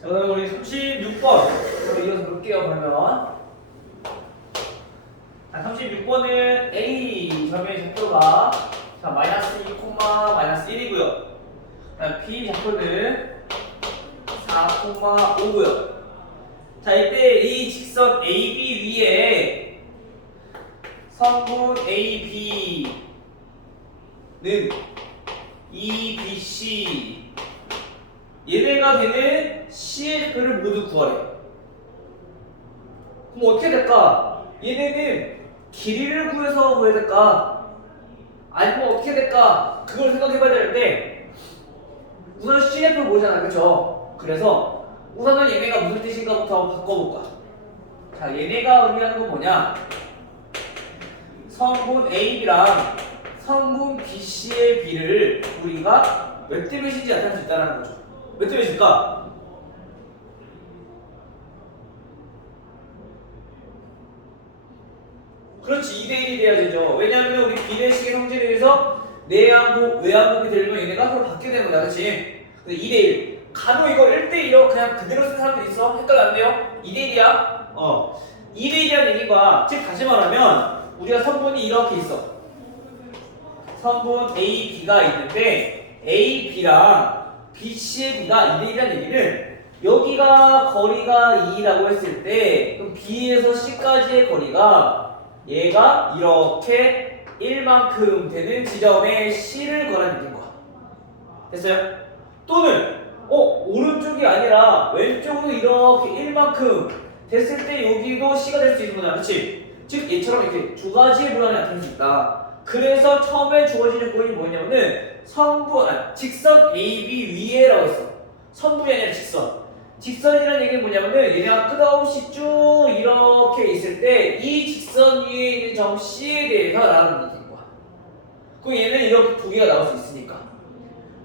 자, 그럼 우리 36번 이어서 볼게요. 그러면 자, 36번은 A 점의 좌표가 자, 마이너스 2, 마이너스 1이고요. B 좌표는 4, 5고요. 자, 이때 이 직선 AB 위에 선분 AB는 EBC 얘네가 되는 C의 좌표를 모두 구하래. 그럼 어떻게 될까? 얘네는 길이를 구해서 구해야 될까? 아니면 어떻게 될까? 그걸 생각해봐야 되는데 우선 C의 좌표 모르잖아, 그쵸? 그래서 우선은 얘네가 무슨 뜻인가부터 한번 바꿔볼까? 자, 얘네가 의미하는 건 뭐냐? 성분 AB랑 성분 BC의 B를 우리가 몇 대 몇인지 나타낼 수 있다는 거죠. 몇 대 몇일까? 그렇지, 2대1이 돼야 되죠. 왜냐하면 우리 비례식의 성질에 의해서 내항복, 외항복이 되려면 얘네가 서로 바뀌게 되는 거다, 그치? 근데 2대1. 간혹 이거 1대1로 그냥 그대로 쓴 사람들 있어? 헷갈려 안 돼요? 2대1이야? 2대1이라는 얘기가, 즉 다시 말하면 우리가 성분이 이렇게 있어. 성분 A, B가 있는데 A, B랑 BC의 B가 2대1이라는 얘기는 여기가 거리가 2라고 했을 때 그럼 B에서 C까지의 거리가 얘가 이렇게 1만큼 되는 지점에 C를 거라는 얘기인 거야. 됐어요? 또는 오른쪽이 아니라 왼쪽으로 이렇게 1만큼 됐을 때 여기도 C가 될 수 있는 거잖아, 그렇지? 즉 얘처럼 이렇게 두 가지의 모양이 나타날 수 있다. 그래서 처음에 주어진 조건이 뭐냐면은 직선 AB 위에라고 했어. 선분이 아니라 직선. 직선이라는 얘기는 뭐냐면은 얘네가 끝없이 쭉 이렇게 있을 때 이 직선 위에 있는 점 C에 대해서 나오는 얘기인 거야. 그럼 얘는 이렇게 두 개가 나올 수 있으니까.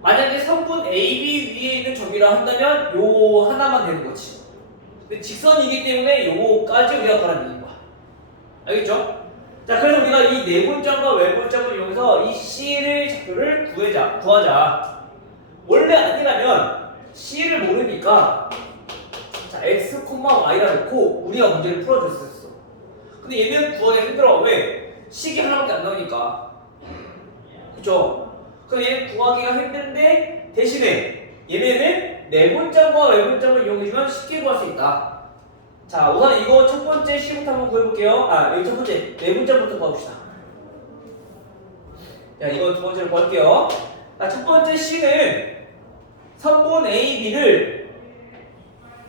만약에 선분 AB 위에 있는 점이라 한다면 요 하나만 되는 거지. 근데 직선이기 때문에 요거까지 우리가 말하는 얘기인 거야. 알겠죠? 자, 그래서 우리가 이 내분점과 외분점을 이용해서 이 C를 좌표를 구하자. 원래 아니라면 C를 모르니까 자, X, Y라 놓고 우리가 문제를 풀어줬었어. 근데 얘는 구하기가 힘들어. 왜? 식이 하나밖에 안 나오니까. 그쵸? 그럼 얘는 구하기가 힘든데 대신에 얘네는 내분점과 외분점을 이용해주면 쉽게 구할 수 있다. 자, 우선 이거 첫 번째 C부터 한번 구해볼게요. 여기 첫 번째 내분점부터 구합시다. 자, 이거 두 번째로 구할게요. 자, 첫 번째 C는 선분 A, B를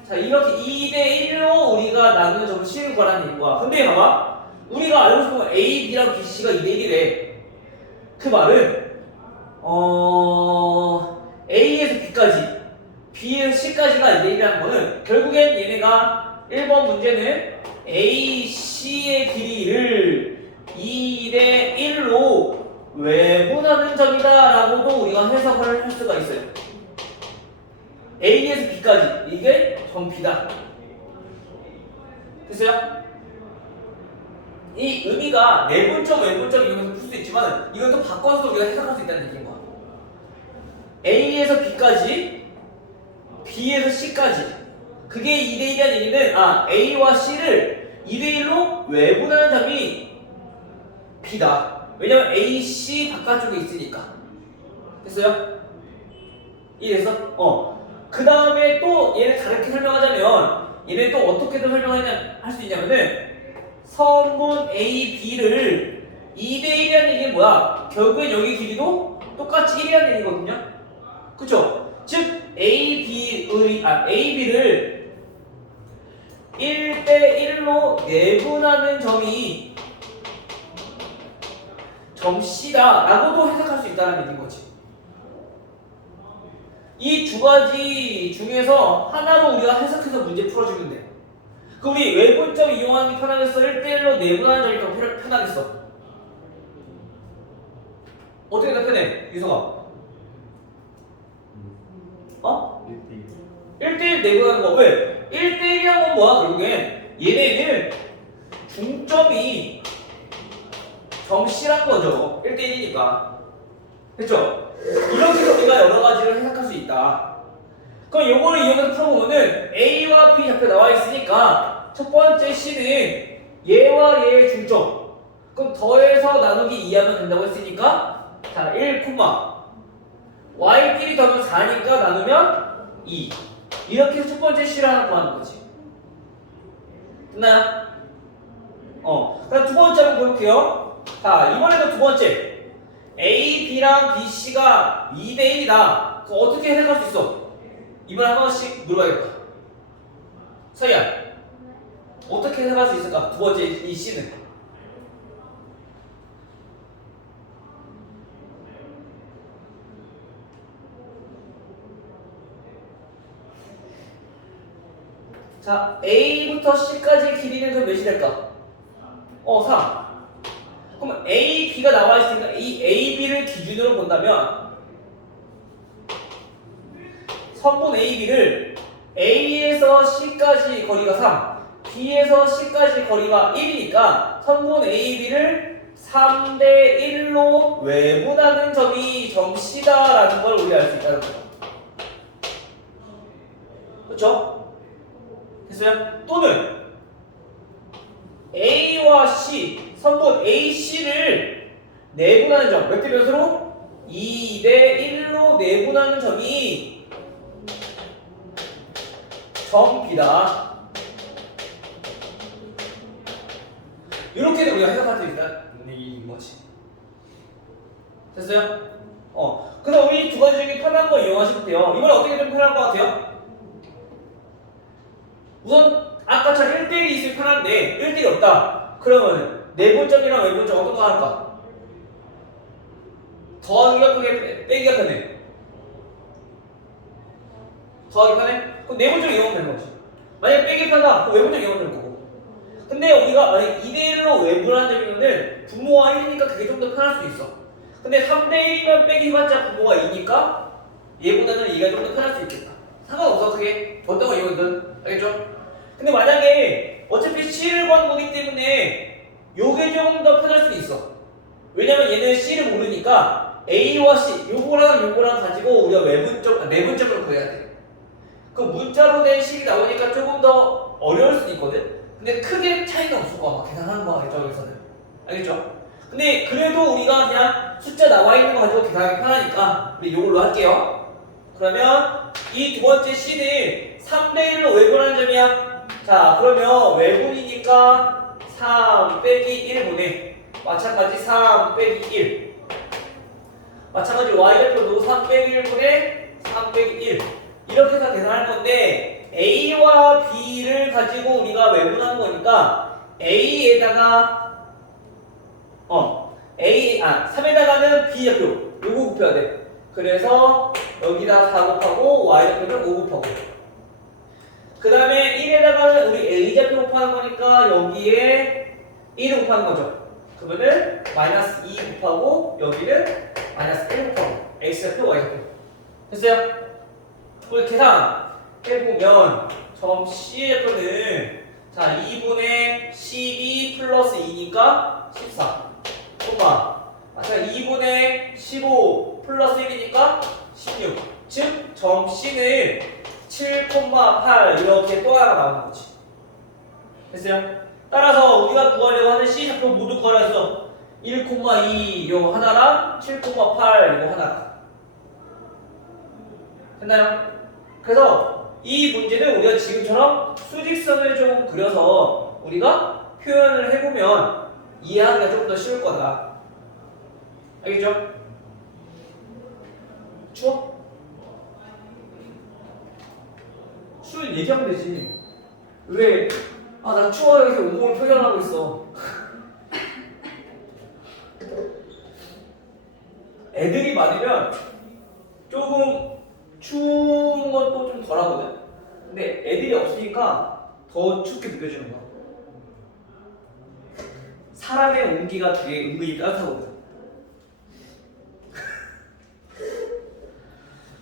자, 이렇게 2대1로 우리가 나누는 점을 C를 구하라는 얘기인 거야. 근데 봐봐. 우리가 알고 싶은 건 A, B랑 B, C가 2대1이래. 그 말은 A에서 B까지, B에서 C까지가 2대1이라는 거는 결국엔 얘네가 1번 문제는 A, C의 길이를 2대1로 외분하는 점이다 라고도 우리가 해석을 할 수가 있어요. A에서 B까지 이게 점 B다. 됐어요? 이 의미가 내분점, 외분점 이용해서 풀 수 있지만 이건 또 바꿔서 우리가 해석할 수 있다는 얘기인 거야. A에서 B까지, B에서 C까지 그게 2대1이라는 얘기는 A와 C를 2대1로 외분하는 점이 B다. 왜냐면 A, C 바깥쪽에 있으니까. 됐어요? 이해됐어? 그 다음에 또 얘를 다르게 설명하자면 얘는 또 어떻게든 할 수 있냐면은 선분 A, B를 2대1이라는 얘기는 뭐야? 결국엔 여기 길이도 똑같이 1이라는 얘기거든요? 그쵸? 즉 AB를 1대1로 내분하는 점이 점 C다 라고도 해석할 수 있다는 얘기인 거지. 이 두 가지 중에서 하나로 우리가 해석해서 문제 풀어주면 돼. 그럼 우리 외분점 이용하는 게 편하겠어? 1대1로 내분하는 점이 더 편하겠어? 어떻게 더 편해? 유성아 1대1 내분하는 거. 왜? 1대1이란 건 뭐야? 결국엔 얘네는 중점이 점 C란 거죠. 1대1이니까. 됐죠? 이렇게 해서 우리가 여러 가지를 해석할 수 있다. 그럼 요거를 이용해서 풀어보면은 있으니까 첫 번째 C는 얘와 얘의 중점. 그럼 더해서 나누기 2하면 된다고 했으니까 자 1, y끼리 더하면 4니까 나누면 2. 이렇게 해서 첫 번째 C를 하나 구하는 거지. 됐나요? 그럼 두 번째 한번 볼게요. 자, 이번에도 두 번째. A, B랑 B, C가 2대 1이다. 그럼 어떻게 해석할 수 있어? 이번에 한 번씩 물어봐야겠다. 서희야, 어떻게 해석할 수 있을까? 두 번째 이 C는. 자, A부터 C까지의 길이는 그럼 몇이 될까? 3. 그럼 A, B가 나와 있으니까 이 A, B를 기준으로 본다면 선분 A, B를 A에서 C까지 거리가 3, B에서 C까지 거리가 1이니까 선분 A, B를 3대 1로 외분하는 점이 점 C다라는 걸 우리 알 수 있다는 거죠. 그렇죠? 됐어요? 또는 A와 C, 선분 AC를 내분하는 점, 몇 대 몇으로? 2대 1로 내분하는 점이 점 B다. 이렇게 우리가 해석할 수 있다는 거지. 됐어요? 그래서 우리 두 가지 중에 편한 거 이용하시면 돼요. 이번에 어떻게 좀 편할 것 같아요? 우선 아까처럼 1대1이 있으면 편한데 1대1이 없다. 그러면 내분점이랑 외분점 어떤 거 할까? 더하기가 편해? 빼기가 편해? 더하기 편해? 그럼 내분점 이용하면 되는 거지. 만약에 빼기 편하다. 그럼 외분점 이용하면 되는 거고. 근데 우리가 만약에 2대1로 외분하는 점이면은 분모가 1이니까 그게 좀 더 편할 수도 있어. 근데 3대1이면 빼기 해봤자 분모가 2니까 얘보다는 2가 좀 더 편할 수 있겠다. 상관없어. 그게 어떤 거 이용하든. 알겠죠? 근데 만약에 어차피 C를 구하는 거기 때문에 요게 좀 더 편할 수도 있어. 왜냐면 얘는 C를 모르니까 A와 C 요거랑 가지고 우리가 내분점을 구해야 돼. 그 문자로 된 식이 나오니까 조금 더 어려울 수도 있거든. 근데 크게 차이가 없을 거야. 막 계산하는 거 저기서는. 알겠죠? 근데 그래도 우리가 그냥 숫자 나와 있는 거 가지고 계산하기 편하니까 우리 요걸로 할게요. 그러면 이 두 번째 C는 3대1로 외분하는 점이야. 자, 그러면 외분이니까 3 빼기 1분의 마찬가지 3 빼기 1 마찬가지 y좌표도 3 빼기 1분의 3 빼기 1 이렇게 해서 계산할 건데 A와 B를 가지고 우리가 외분한 거니까 A에다가 3에다가는 B좌표 요거 곱해야 돼. 그래서 여기다 4 곱하고 y좌표를 5 곱하고 그 다음에 1에다가는 우리 A좌표 곱하는 거니까 여기에 1을 곱하는 거죠. 그러면은 마이너스 2 곱하고 여기는 마이너스 1 곱하고 X좌표, Y좌표. 됐어요? 그걸 계산 해보면 점 C좌표는 자 2분의 12 플러스 2니까 14 자 2분의 15 플러스 1이니까 16 즉 점 C는 7,8 이렇게 또 하나 나오는 거지. 됐어요? 따라서 우리가 구하려고 하는 C좌표 모두 구하라서 1,2 요 하나랑 7,8 이거 하나랑 됐나요? 그래서 이 문제는 우리가 지금처럼 수직선을 좀 그려서 우리가 표현을 해보면 이해하기가 좀 더 쉬울 거다. 알겠죠? 추워? 추울 얘기하면 되지. 왜? 나 추워요 이렇게 온몸을 표현하고 있어. 애들이 많으면 조금 추운 것도 좀 덜하거든. 근데 애들이 없으니까 더 춥게 느껴지는 거야. 사람의 온기가 되게 은근히 따뜻하거든.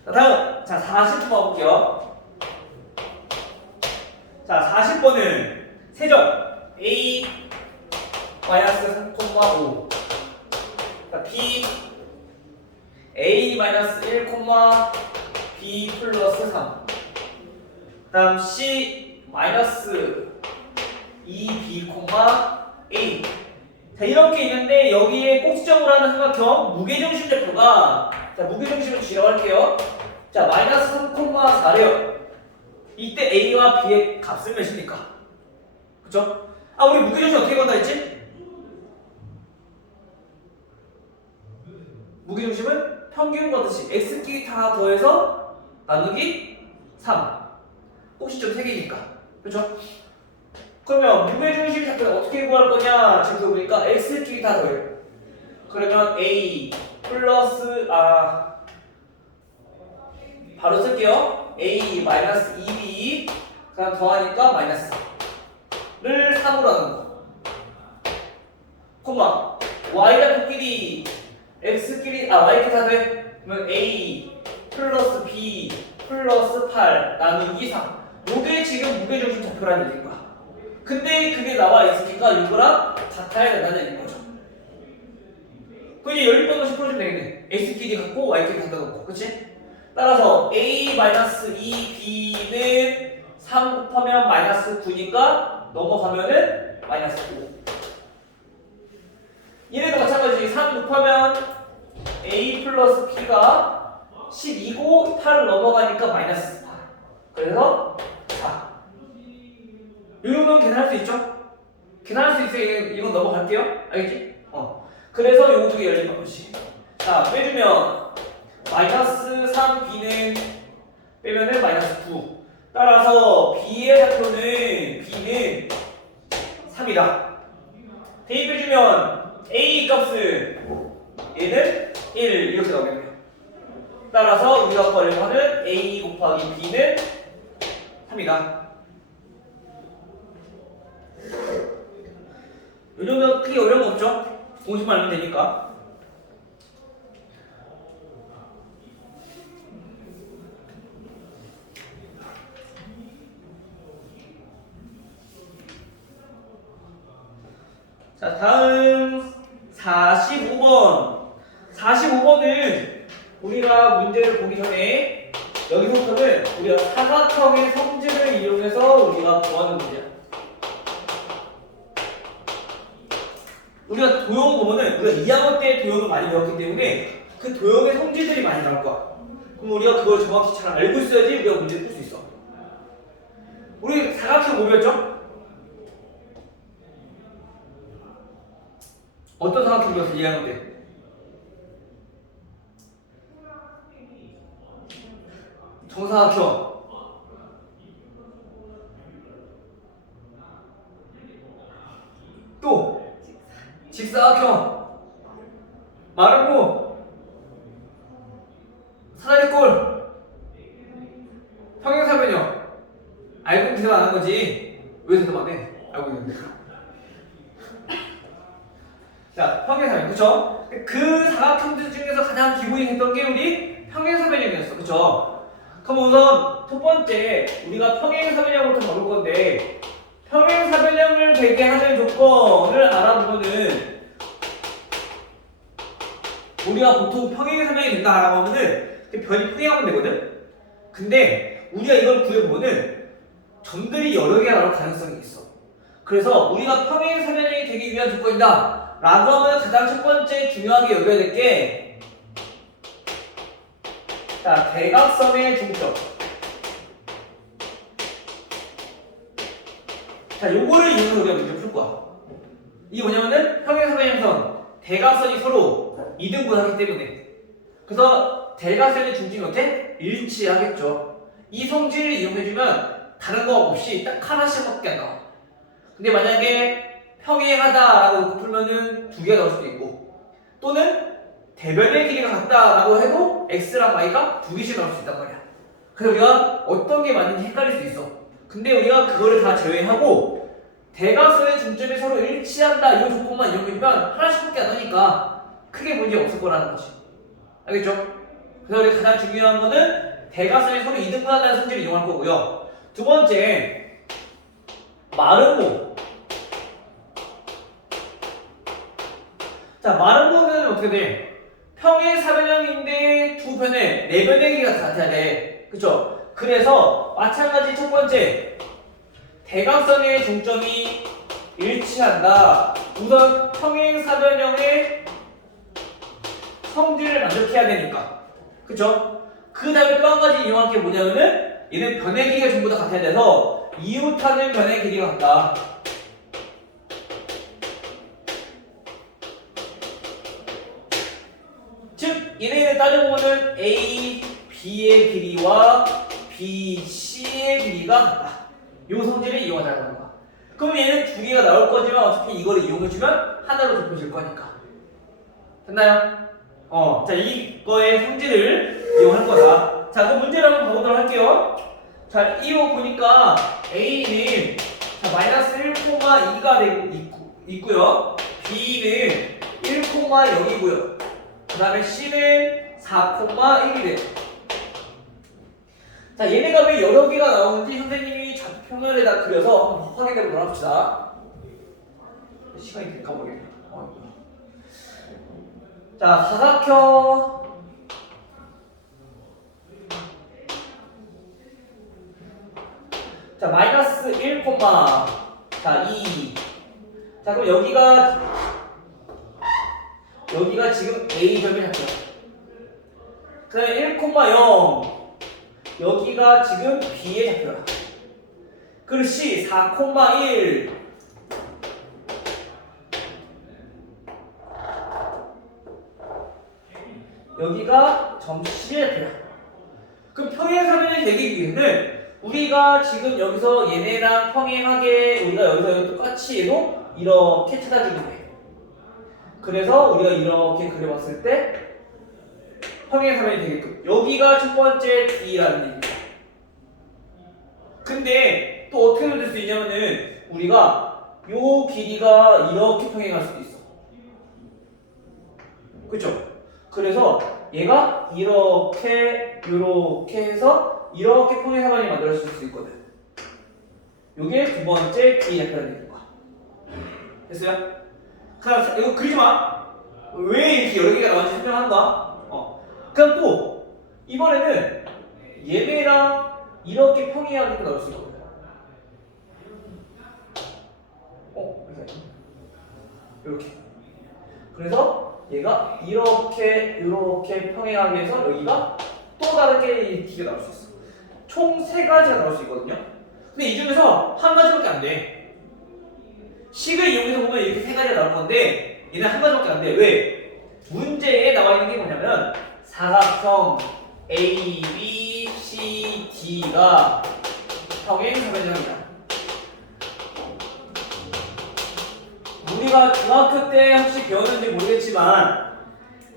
자, 다음 자 40번 볼게요. 자 40번은 세점 A 마이너스 3,5 B A 마이너스 1, B 플러스 3 다음 C 마이너스 2b, a. 자, 이렇게 있는데 여기에 꼭지점으로 하는 삼각형 무게중심 좌표가, 자, 무게중심을 G라고 할게요. 자, 마이너스 3,4래요. 이때 a와 b의 값은 몇입니까? 그쵸? 아, 우리 무게중심 어떻게 건다 했지? 무게중심은 평균 거듯이 x끼리 다 더해서 나누기 3. 꼭지점 3개니까. 그쵸? 그러면 무게중심 좌표를 어떻게 구할 거냐? 지금 보니까 x끼리 다 더해요. 그러면 a 플러스 바로 쓸게요. a 마이너스 2b 그다음 더하니까 마이너스 4를 3으로 하는 거. 콤마 y 좌표끼리 x끼리 y끼리 다 돼. 그러면 a 플러스 b 플러스 8 나누기 3. 요게 지금 무게중심 좌표라는 얘기인 거야. 근데 그게 나와 있으니까 이거랑 같아야 된다는 얘기인 거죠. 그럼 이제 연립방정식 풀어주면 되겠네. x끼리 갖고 y끼리 갖다 놓고, 그치? 따라서 a-2b는 3 곱하면 마이너스 9니까 넘어가면은 마이너스 5. 얘네도 마찬가지. 3 곱하면 a 플러스 b가 12고 8 넘어가니까 마이너스 4. 그래서 4. 이 정도는 계산할 수 있죠? 계산할 수 있어요. 이건 넘어갈게요. 알겠지? 그래서 요거 두 개 열린 방식. 자, 빼주면 마이너스 3b는 빼면은 마이너스 9. 따라서 b의 좌표는 b는 3이다. 대입해주면 a 값은 얘는 1 이렇게 나오겠네요. 따라서 우리가 구하려고 하는 a 곱하기 b는 3이다. 이 정도 크게 어려운 거 없죠? 공식만 알면 되니까. 자, 다음 45번. 45번은 우리가 문제를 보기 전에 여기서부터는 우리가 사각형의 성질을 이용해서 우리가 구하는 문제야. 우리가 도형 보면은 우리가 2학년 때 도형을 많이 배웠기 때문에 그 도형의 성질들이 많이 나올 거야. 그럼 우리가 그걸 정확히 잘 알고 있어야지 우리가 문제를 풀 수 있어. 우리 사각형 뭐 배웠죠? 어떤 사각형 배웠어? 2학년 때? 정사각형. 또 직사각형, 마름모, 사다리꼴, 평행사변형. 알고 있는 대답 안 한 거지? 왜 대답 안 해? 알고 있는데. 자, 평행사변, 그쵸? 그 사각형들 중에서 가장 기본이 됐던 게 우리 평행사변형이었어, 그쵸? 그럼 우선 첫 번째 우리가 평행사변형부터 가볼 건데, 평행사변형을 되게 하는 조건을 알아보면은 우리가 보통 평행사변형이 된다라고 하면은 변이 평행하면 되거든? 근데 우리가 이걸 구해보면은 점들이 여러 개가 나올 가능성이 있어. 그래서 우리가 평행사변형이 되기 위한 조건이다 라고 하면 가장 첫 번째 중요하게 여겨야 될 게, 자, 대각선의 중점. 자, 요거를 이용해서 우리가 문제 풀 거야. 이게 뭐냐면은 평행사변형선 대각선이 서로 이등분하기 때문에. 그래서 대각선의 중심이 어때? 일치하겠죠. 이 성질을 이용해주면 다른 거 없이 딱 하나씩밖에 안 나와. 근데 만약에 평행하다라고 놓고 풀면은 두 개가 나올 수도 있고, 또는 대변의 길이가 같다라고 해도 x랑 y가 두 개씩 나올 수 있단 말이야. 그래서 우리가 어떤 게 맞는지 헷갈릴 수 있어. 근데 우리가 그거를 다 제외하고 대각선의 중점이 서로 일치한다 이 조건만 이용해주면 하나씩밖에 안 나니까 크게 문제 없을 거라는 거지. 알겠죠? 그래서 우리 가장 중요한 거는 대각선이 서로 이등분한다는 성질을 이용할 거고요. 두 번째, 마름모. 자, 마름모는 어떻게 돼? 평행사변형인데 두 변의 네 변의 길이가 같아야 돼. 그쵸? 그래서 마찬가지 첫 번째 대각선의 중점이 일치한다. 우선 평행사변형의 성질을 만족해야 되니까. 그쵸? 그 다음에 또 한 가지 이용할 게 뭐냐면은 얘는 변의 길이가 전부 다 같아야 돼서 이웃하는 변의 길이가 같다. 즉 얘네를 따져보면은 A, B의 길이와 B, C의 길이가 같다. 이 성질을 이용하자는 거야. 그럼 얘는 두 개가 나올 거지만 어차피 이거를 이용해주면 하나로 좁혀질 거니까. 됐나요? 자, 이거의 성질을 이용할 거다. 자, 그 문제를 한번 가보도록 할게요. 자, 이거 보니까 A는 자, 마이너스 1,2가 되고 있고요. B는 1,0이고요. 그 다음에 C는 4,1이 돼요. 자, 얘네가 왜 여러 개가 나오는지 선생님이 좌표면에다 그려서 한번 확인해 보도록 합시다. 시간이 될까 모르겠네. 자, 사각형 자, 마이너스 1, 자, 2. 자, 그럼 여기가 지금 A점이 잡혀요. 그 다음에 1,0. 여기가 지금 B에 잡혀요. 그리고 C 4,1. 여기가 점 C에 잡혀요. 그럼 평행사변이 되기 위해서는 우리가 지금 여기서 얘네랑 평행하게 우리가 여기서 똑같이 얘도 이렇게 찾아주면 돼. 그래서 우리가 이렇게 그려봤을 때 평행사변이 되게끔 여기가 첫 번째 D라는 얘기입니다. 근데 또 어떻게 만들 수 있냐면은 우리가 요 길이가 이렇게 평행할 수도 있어. 그쵸? 그래서 얘가 이렇게 해서 이렇게 평행사변이 만들어질 수 있거든. 요게 두 번째 D 좌표라는 얘기인 거야. 됐어요? 그럼 이거 그리지 마. 왜 이렇게 여러 개가 나왔는지 설명하는 거야. 그럼 또 이번에는 얘네랑 이렇게 평행하게 나올 수 있거든. 이렇게. 그래서 얘가 이렇게 평행하게 해서 여기가 또 다르게 D가 나올 수 있어. 총 세 가지가 나올 수 있거든요. 근데 이 중에서 한 가지밖에 안 돼. 식을 이용해서 보면 이렇게 세 가지가 나올 건데 얘는 한 가지밖에 안 돼. 왜? 문제에 나와 있는 게 뭐냐면 사각형 A, B, C, D가 평행사변형이다. 우리가 중학교 때 혹시 배웠는지 모르겠지만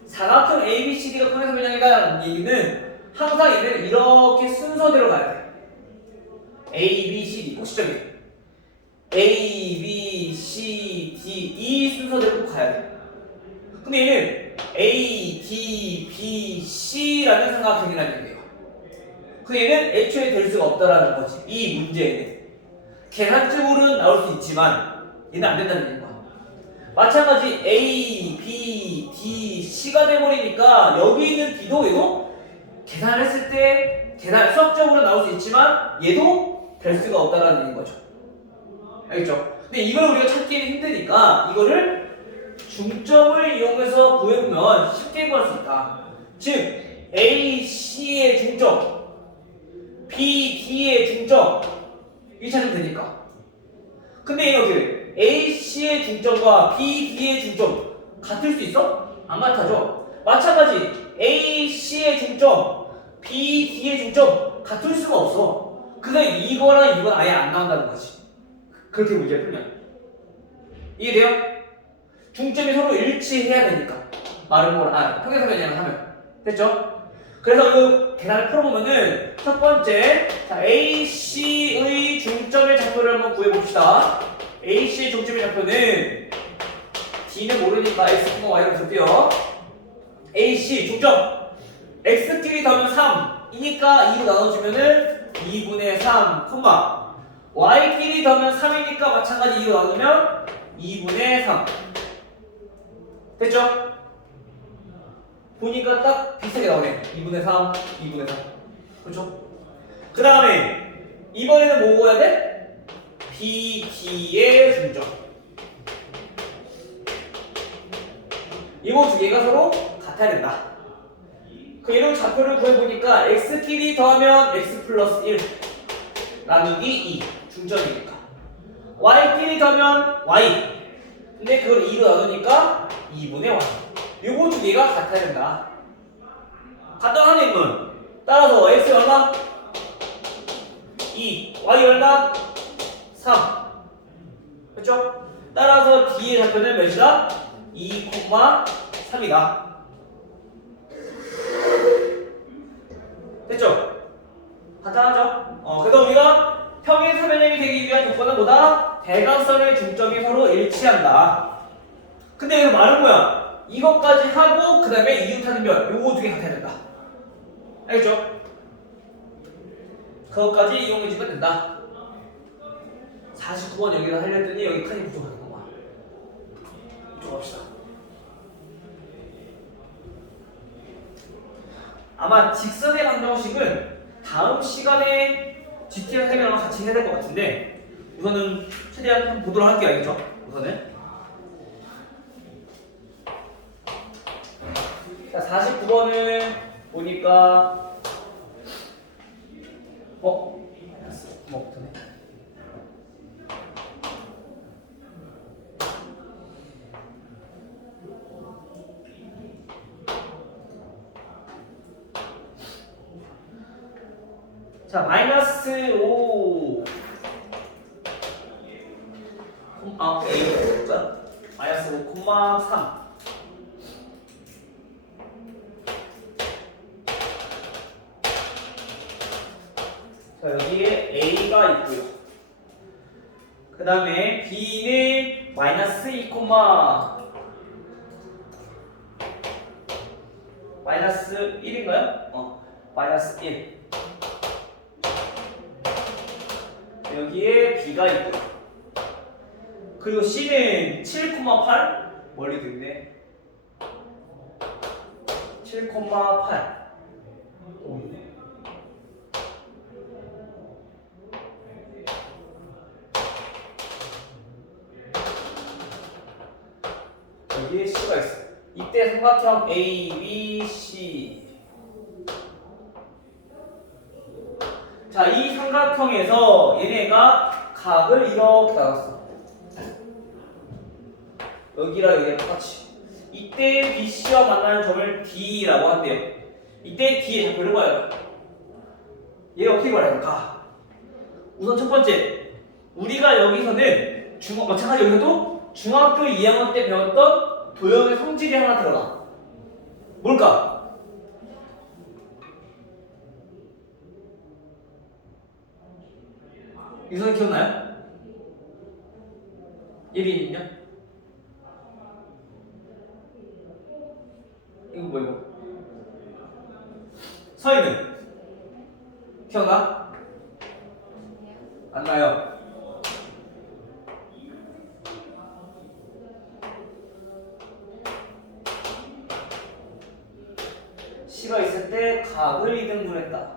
사각형 A, B, C, D가 평행사변형이라는 얘기는 항상 얘는 이렇게 순서대로 가야 돼. A, B, C, D 꼭 시점이에요. A, B, C, D 이 순서대로 꼭 가야 돼. 근데 얘는 A, D, B, C라는 삼각형이라는 얘기예요. 그 얘는 애초에 될 수가 없다라는 거지. 이 문제에는 계산적으로는 나올 수 있지만 얘는 안 된다는 얘기야. 마찬가지 A, B, D, C가 돼버리니까 여기 있는 D도 얘도 계산을 했을 때 수학적으로 나올 수 있지만 얘도 될 수가 없다라는 얘기인 거죠. 알겠죠? 근데 이걸 우리가 찾기는 힘드니까 이거를 중점을 이용해서 구해보면 쉽게 구할 수 있다. 즉 A, C의 중점, B, D의 중점 이 찾으면 되니까. 근데 이렇게 A, C의 중점과 B, D의 중점 같을 수 있어? 안 같아져. 마찬가지 A, C의 중점, B, D의 중점 같을 수가 없어. 그래서 이거랑 이건 아예 안 나온다는 거지. 그렇게 문제를 풀면 이해돼요? 중점이 서로 일치해야 되니까 말은 뭐라 평행사변이랑 하면 됐죠? 그래서 이 계산을 풀어보면은 첫 번째 자 AC의 중점의 좌표를 한번 구해봅시다. AC의 중점의 좌표는 D는 모르니까 X, Y로 적게요. AC 중점 X끼리 더하면 3이니까 2로 나눠주면은 2분의 3, Y끼리 더하면 3이니까 마찬가지 2로 나누면 2분의 3 됐죠? 보니까 딱 비슷하게 나오네. 2분의 3, 2분의 3 그렇죠? 그 다음에 이번에는 뭐 구해야 돼? BD의 중점. 이거 두 개가 서로 같아야 된다. 그 이런 좌표를 구해보니까 x끼리 더하면 x 플러스 1 나누기 2 중점이니까 y끼리 더하면 y 근데 그걸 2로 나누니까 2분의 y 요거 두 개가 같아야 된다. 간단한 인문 따라서 x 얼마? 2 y 얼마? 3 그렇죠? 따라서 D의 좌표는 몇이다? 2,3이다. 됐죠? 간단하죠? 그래서 우리가 평행 삼변형이 되기 위한 조건은 뭐다? 대각선의 중점이 서로 일치한다. 근데 여기서 말은 뭐야? 이것까지 하고 그 다음에 이웃하는 면 요거 두 개 같아야 된다. 알겠죠? 그것까지 이용해주면 된다. 49번 여기다 하려더니 여기 칸이 부족하겠구만. 이쪽 갑시다. 아마 직선의 방정식은 다음 시간에 GTR 설명랑 같이 해야 될 것 같은데 우선은 최대한 한번 보도록 할게요. 알겠죠? 우선은 자 49번은 보니까 고맙다네. 자, 마이너스 5 A 자, 마이너스 5, 3 자, 여기에 A가 있고요. 그 다음에 B는 마이너스 2, 마이너스 1인가요? 마이너스 1 여기에 B가 있고 그리고 C는 7,8 멀리도 있네. 7,8 여기에 C가 있어. 이때 삼각형 A, B, C. 자, 이 삼각형에서 얘네가 각을 이렇게 나눴어. 여기랑 여기랑 똑같이. 이때 BC와 만나는 점을 D라고 한대요. 이때 D의 좌표를 봐요. 얘가 어떻게 말할까? 우선 첫 번째, 우리가 여기서는 마찬가지 여기서도 중학교 2학년 때 배웠던 도형의 성질이 하나 들어가. 뭘까? 이선 기억나요? 예빈이요? 이거 뭐 이거? 서희는? 기억나? 안 나요? C가 있을 때 각을 2등분했다.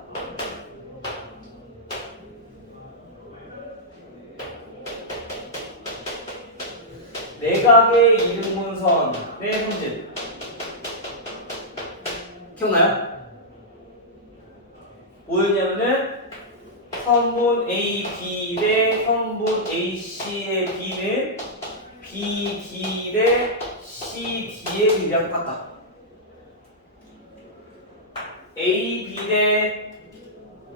내각의 2등분선의 성질 기억나요? 뭐였냐면은 선분 AB 대 선분 AC의 B는 BD 대 CD의 B랑 똑같다. AB 대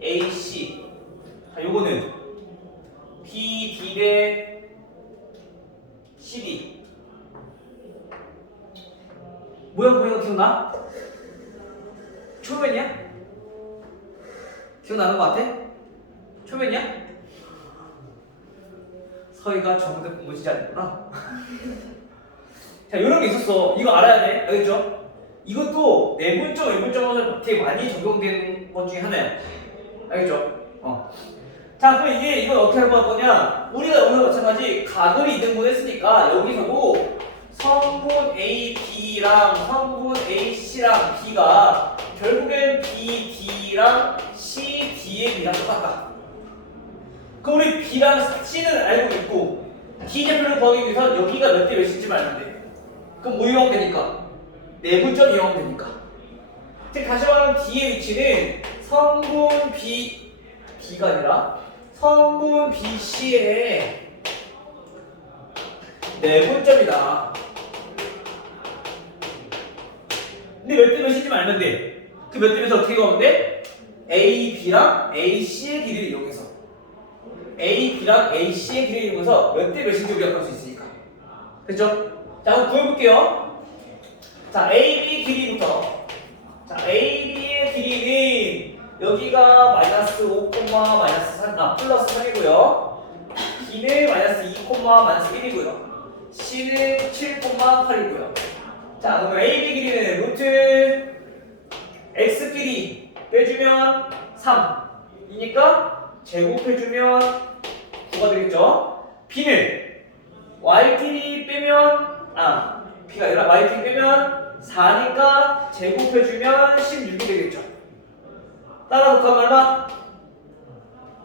AC 자, 요거는 BD 대 CD 모양 보이는 거 기억나? 초면이야? 기억나는 거 같아? 초면이야? 서희가 정대 공부 진짜 안 했구나. 자, 이런 게 있었어. 이거 알아야 돼. 알겠죠? 이것도 내분적, 외분적으로 되게 많이 적용되는 것 중에 하나야. 알겠죠? 자, 그럼 이걸 어떻게 할 거냐? 우리가 여기서 마찬가지 각을 2등분 했으니까 여기서도 성분 AB랑 성분 AC랑 B가 결국엔 BD랑 CD의 B랑 똑같다. 그럼 우리 B랑 C는 알고 있고 D좌표를 구하기 위해서 여기가 몇 대 몇인지 알면 돼. 그럼 뭐 이용하면 되니까? 내분점 이용하면 되니까. 즉 다시 말하면 D의 위치는 성분 B가 아니라 성분 BC의 내분점이다. 근데 몇 대 몇인지 알면 돼. 그 몇 대 몇에서 어떻게 구하면 돼? A, B랑 A, C의 길이를 이용해서 A, B랑 A, C의 길이를 이용해서 몇 대 몇인지 우리가 구할 수 있으니까. 됐죠? 자, 한번 구해볼게요. 자, AB 길이부터. 자, AB의 길이는 여기가 마이너스 5, 마이너스 3, 플러스 3이고요. B는 마이너스 2, 마이너스 1이고요. C는 7, 8이고요. 자, 그럼 AB 길이는 루트 X 길이 빼주면 3이니까 제곱해주면 9가 되겠죠. B는 Y 길이 빼면 B가 아니라 Y 길이 빼면 4니까 제곱해주면 16이 되겠죠. 따라서 그럼 얼마?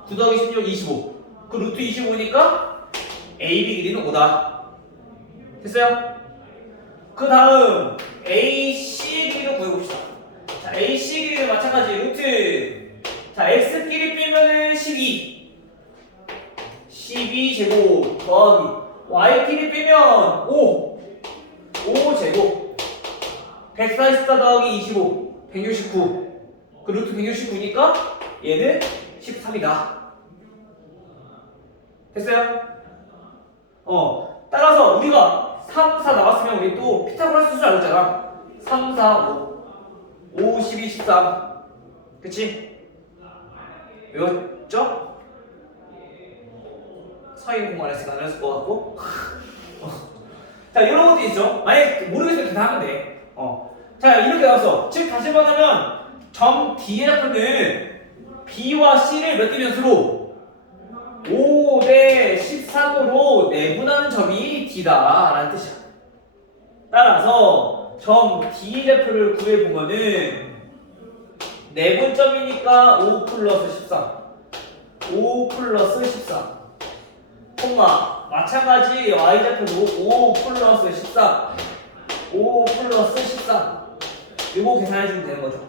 9 더하기 16, 25. 그 루트 25니까 AB 길이는 5다. 됐어요? 그 다음 AC 길이도 구해봅시다. 자, AC 길이는 마찬가지 루트. 자, X 길이 빼면은 12 제곱 더하기 Y 길이 빼면 5 제곱 144 더하기 25 169. 그 루트 169니까 얘는 13이다. 됐어요? 따라서 우리가 3, 4 나왔으면 우리 또 피타고라스 수술 알았잖아. 3, 4, 5 12, 13. 그치? 외웠죠? 서인 공부 안 했으니까 안 했을 것 같고. 자, 이런 것도 있죠. 만약에 모르겠으면 계산하면 돼. 자, 이렇게 나왔어. 즉 다시 말하면 점 D의 좌표는 B와 C를 몇 대 몇으로 5 대 13으로 내분하는 점이 D다 라는 뜻이야. 따라서 점 D의 좌표를 구해보면은 내분점이니까 5 플러스 13 5 플러스 13 마찬가지 Y좌표도 5 플러스 13 5 플러스 13 이거 계산해주면 되는 거죠.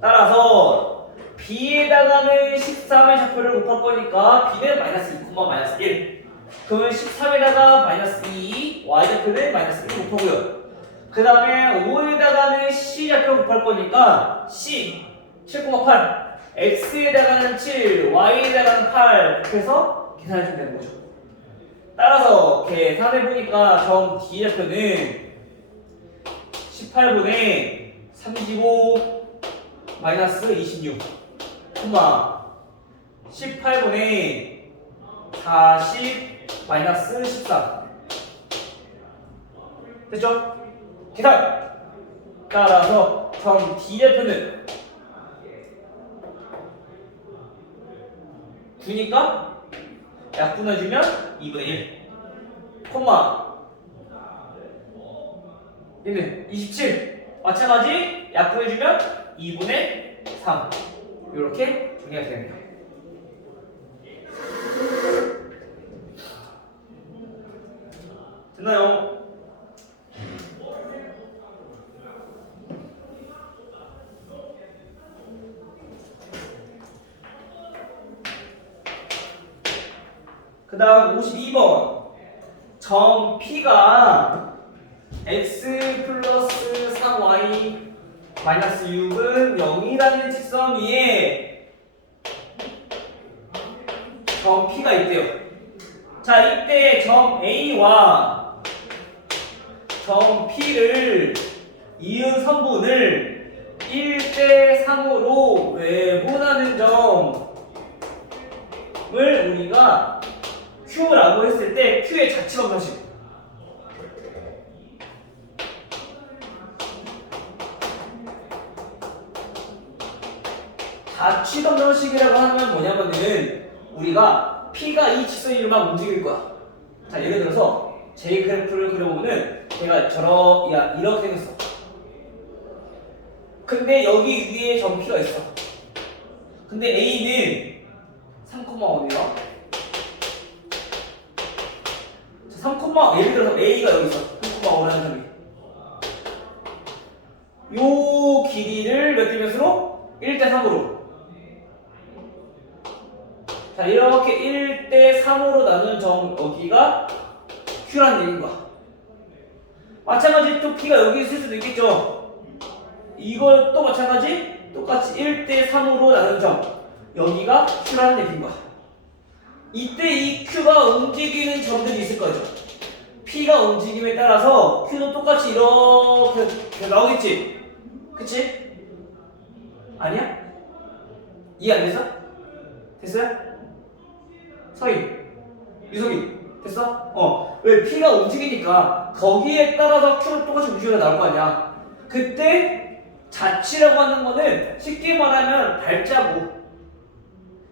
따라서 B에다가는 13의 좌표를 곱할 거니까 B는 마이너스 2, 마이너스 1 그러면 13에다가 마이너스 2 Y좌표는 마이너스 1 곱하고요. 그 다음에 5에다가는 C좌표 곱할 거니까 C 7,8 X에다가는 7, Y에다가는 8 이렇게 해서 계산해주면 되는 거죠. 따라서 계산해보니까 점 D좌표는 18분의 35 마이너스 26 18분의 40 마이너스 14 됐죠? 계산! 따라서 점 D좌표는 9니까 약분해주면 2분의 1 얘는 27 마찬가지 약분해주면 2분의 3 이렇게 정리가 됩니다. 됐나요? 그 다음 52번 점 P가 x 플러스 3y 마이너스 6은 0이라는 직선 위에 점 P가 있대요. 자, 이때 점 A와 점 P를 이은 선분을 1대 3으로 외분하는 점을 우리가 Q라고 했을 때 Q의 자취방 방식 자취방 방식이라고 하면 뭐냐면은 우리가 P가 이 직선 위로만 움직일 거야. 자, 예를 들어서 J 그래프를 그려보면은 걔가 이렇게 생겼어. 근데 여기 위에 점 P가 있어. 근데 A는 3,5이요. 3, 예를 들어서 A가 여기 있어. 3,5라는 점이. 요 길이를 몇 대 몇으로? 1대 3으로. 자, 이렇게 1대 3으로 나눈 점 여기가 Q라는 얘기인 거야. 마찬가지 또 P가 여기 있을 수도 있겠죠. 이걸 또 마찬가지 똑같이 1대 3으로 나눈 점 여기가 Q라는 얘기인 거야. 이때 이 Q가 움직이는 점들이 있을 거죠. P가 움직임에 따라서 Q도 똑같이 이렇게 나오겠지. 그치? 아니야? 이해 안 됐어? 됐어요? 서희, 유석이 됐어? 왜 P가 움직이니까 거기에 따라서 Q도 똑같이 움직여서 나올 거 아니야. 그때 자치라고 하는 거는 쉽게 말하면 발자국.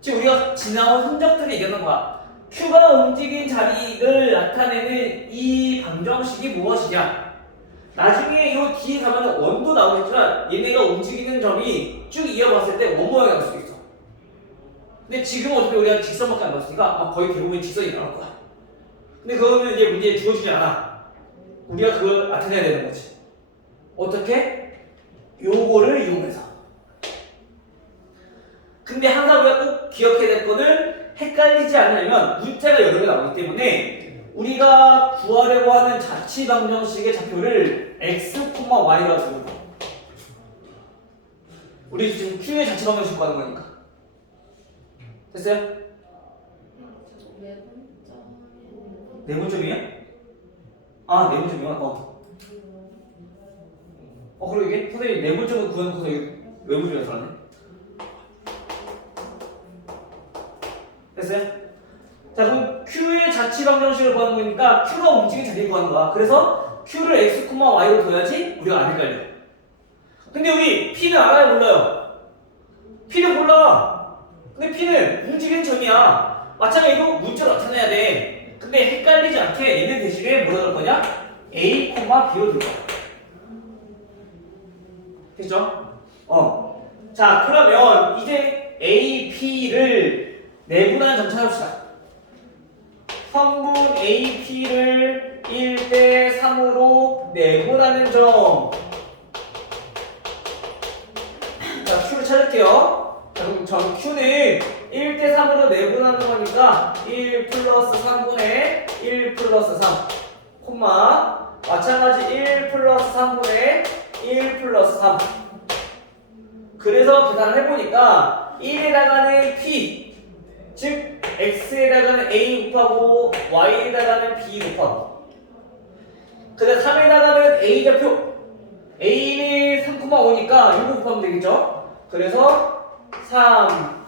지금 우리가 지나온 흔적들을 얘기하는 거야. Q가 움직인 자리를 나타내는 이 방정식이 무엇이냐? 나중에 이 뒤에 가면 원도 나오겠지만 얘네가 움직이는 점이 쭉 이어봤을 때 원 모양이 나올 수도 있어. 근데 지금 어차피 우리가 직선밖에 안 봤으니까 거의 대부분 직선이 나올 거야. 근데 그거는 이제 문제에 주어지지 않아. 우리가 그걸 나타내야 되는 거지. 어떻게? 요거를 이용해서. 근데 항상 우리가 꼭 기억해야 될 거는 헷갈리지 않으려면 문자가 여러 개 나오기 때문에 우리가 구하려고 하는 자치 방정식의 좌표를 x, y로 하죠. 우리 지금 q의 자치 방정식 구하는 거니까. 됐어요? 네 분점이에요? 아, 네 분점이요? 그리고 이게 선생님 네 분점을 구해놓고서 외분점에서 하네. 됐어요? 자, 그럼 Q의 자치 방정식을 구하는 거니까 Q가 움직인 자리를 구하는 거야. 그래서 Q를 x, y로 둬야지 우리가 안 헷갈려. 근데 여기 P는 알아요, 몰라요? P는 몰라. 근데 P는 움직이는 점이야. 마찬가지로 문자로 나타내야 돼. 근데 헷갈리지 않게 얘는 대신에 뭐라 그럴 거냐? A, B로 둘 거야. 됐죠? 자, 그러면 이제 A, P를 내분한 점 찾아봅시다. 성분 AP를 1대 3으로 내분하는 점. 자, Q를 찾을게요. 자, 그럼 점 Q는 1대 3으로 내분하는 거니까 1 플러스 3분의 1 플러스 3, 콤마 마찬가지 1 플러스 3분의 1 플러스 3. 그래서 계산을 해보니까 1에다가는 P, 즉 x에다가는 a 곱하고 y에다가는 b 곱하고, 그 다음 3에다가는 a 좌표, a는 3,5니까 이거 곱하면 되겠죠. 그래서 3,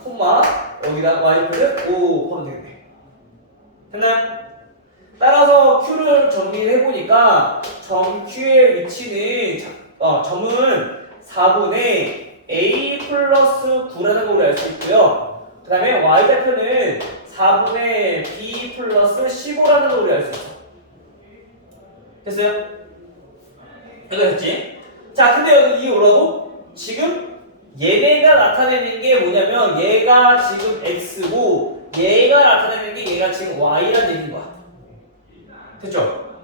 여기다 y표를 5 곱하면 되겠네. 됐나요? 따라서 q를 정리해보니까 점 q의 위치는 점은 4분의 a 플러스 9라는 걸 알 수 있고요. 그 다음에 y좌표는 4분의 b 플러스 15라는 걸 우리 알 수 있어. 됐어요? 이거 됐지? 자, 근데 여기 이게 뭐라고? 지금 얘네가 나타내는 게 뭐냐면 얘가 지금 x고 얘가 나타내는 게 얘가 지금 y라는 얘기인 거야. 됐죠?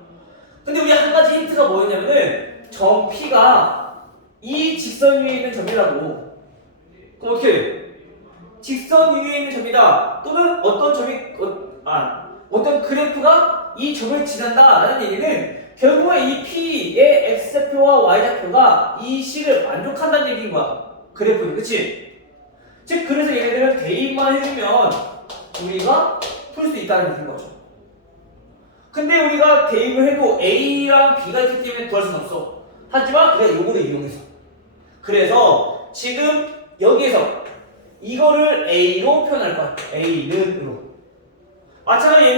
근데 우리 한 가지 힌트가 뭐였냐면은 점 P가 이 직선 위에 있는 점이라고. 그럼 어떻게 돼? 직선 위에 있는 점이다 또는 어떤 점이 어떤 그래프가 이 점을 지난다 라는 얘기는 결국에 이 P의 X좌표와 Y좌표가 이 식을 만족한다는 얘기인 거야. 그래프는. 그치? 즉 그래서 얘네들은 대입만 해주면 우리가 풀 수 있다는 얘기인 거죠. 근데 우리가 대입을 해도 A랑 B가 있기 때문에 구할 수는 없어. 하지만 우리가 요거를 이용해서, 그래서 지금 여기에서 이거를 A로 표현할 거야. A는으로. 마찬가지로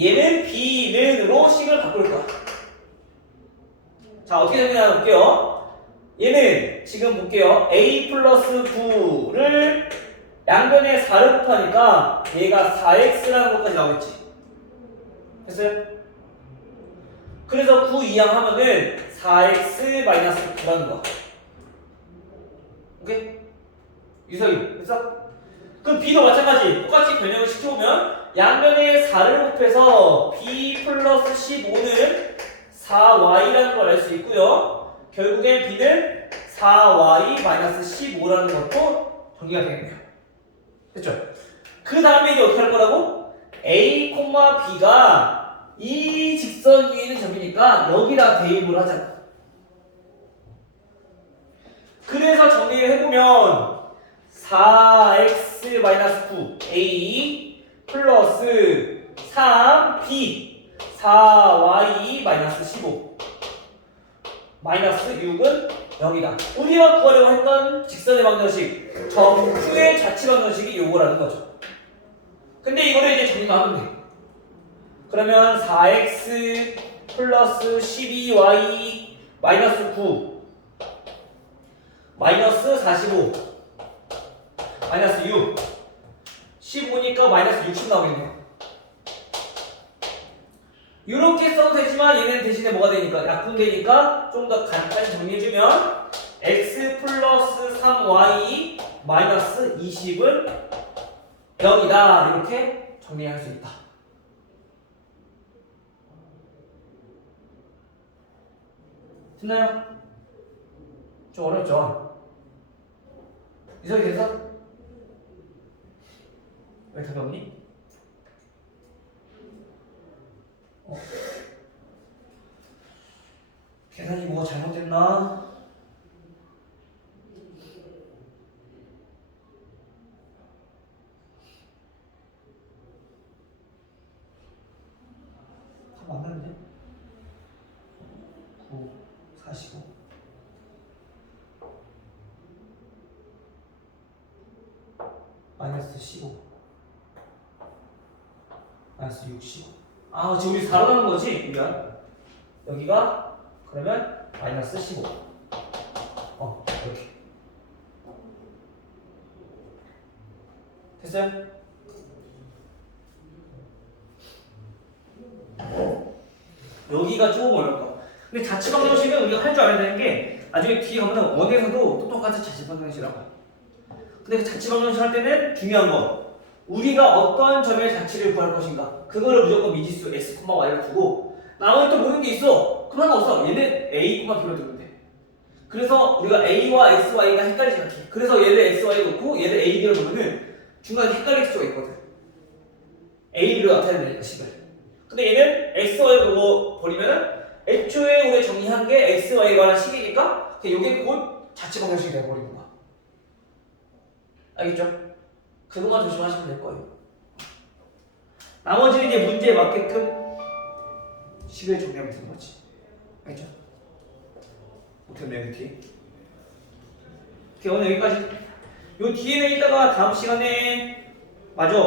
얘는 B는으로 식을 바꿀 거야. 자, 어떻게 되느냐 볼게요. 얘는 지금 볼게요. A 플러스 9를 양변에 4를 곱하니까 얘가 4x라는 것까지 나오겠지. 됐어요? 그래서 9 이항하면은 4x 마이너스 9라는 거야. 오케이? 유석이 됐어? 그럼 b도 마찬가지 똑같이 변형을 시켜보면 양면에 4를 곱해서 b 플러스 15는 4y라는 걸 알 수 있고요. 결국엔 b는 4y 마이너스 15라는 것도 정리가 되겠네요. 됐죠? 그 다음에 이제 어떻게 할 거라고? a, b가 이 직선 위에 있는 점이니까 여기다 대입을 하잖아. 그래서 정리를 해보면 4x-9a 플러스 3b 4y-15 마이너스 6은 0이다. 우리가 구하려고 했던 직선의 방정식 정수의 자치 방정식이 요거라는 거죠. 근데 이거를 이제 정리만 하면 돼. 그러면 4x 플러스 12y 마이너스 9 마이너스 45 마이너스 6 15니까 마이너스 60 나오겠네요. 이렇게 써도 되지만 얘는 대신에 뭐가 되니까 약분되니까 좀 더 간단히 정리해주면 x 플러스 3y 마이너스 20은 0이다 이렇게 정리할 수 있다. 됐나요? 좀 어렵죠? 이설이 돼서? 왜 답이 없니? 계산이 뭐가 잘못됐나? 다 맞는데? 9, 45 마이너스 15 마이너스 60 아 지금 우리 4로 가는 거지? 그러면 여기가 그러면 마이너스 15 이렇게 됐어요? 여기가 조금 어렵다. 근데 자치방정식은 우리가 할 줄 알아야 되는 게 나중에 뒤에 가면 원에서도 또 똑같이 자치방정식이라고. 근데 그 자치방정식 할 때는 중요한 건 우리가 어떤 점의 자치를 구할 것인가 그거를 무조건 미지수 x, y를 두고 나머지 또 모르는 게 있어. 그럼 상관없어. 얘는 a만 빌려두면 돼. 그래서 우리가 a와 x, y가 헷갈리지 않게 그래서 얘를 x, y 놓고 얘를 a, b를 놓으면 중간에 헷갈릴 수가 있거든. a, b로 나타내야 되니까 식을. 근데 얘는 x, y를 놓고 버리면은 애초에 우리 정리한 게 x, y에 관한 식이니까 이게 곧 자치방정식이 되어버리는 거야. 알겠죠? 그것만 조심하시면 될 거예요. 나머지는 이제 문제에 맞게끔 식을 정리하면 되는 거지. 알겠죠? 못했네 여기 뒤에. 오케이 오늘 여기까지. 요 뒤에는 이따가 다음 시간에 맞아.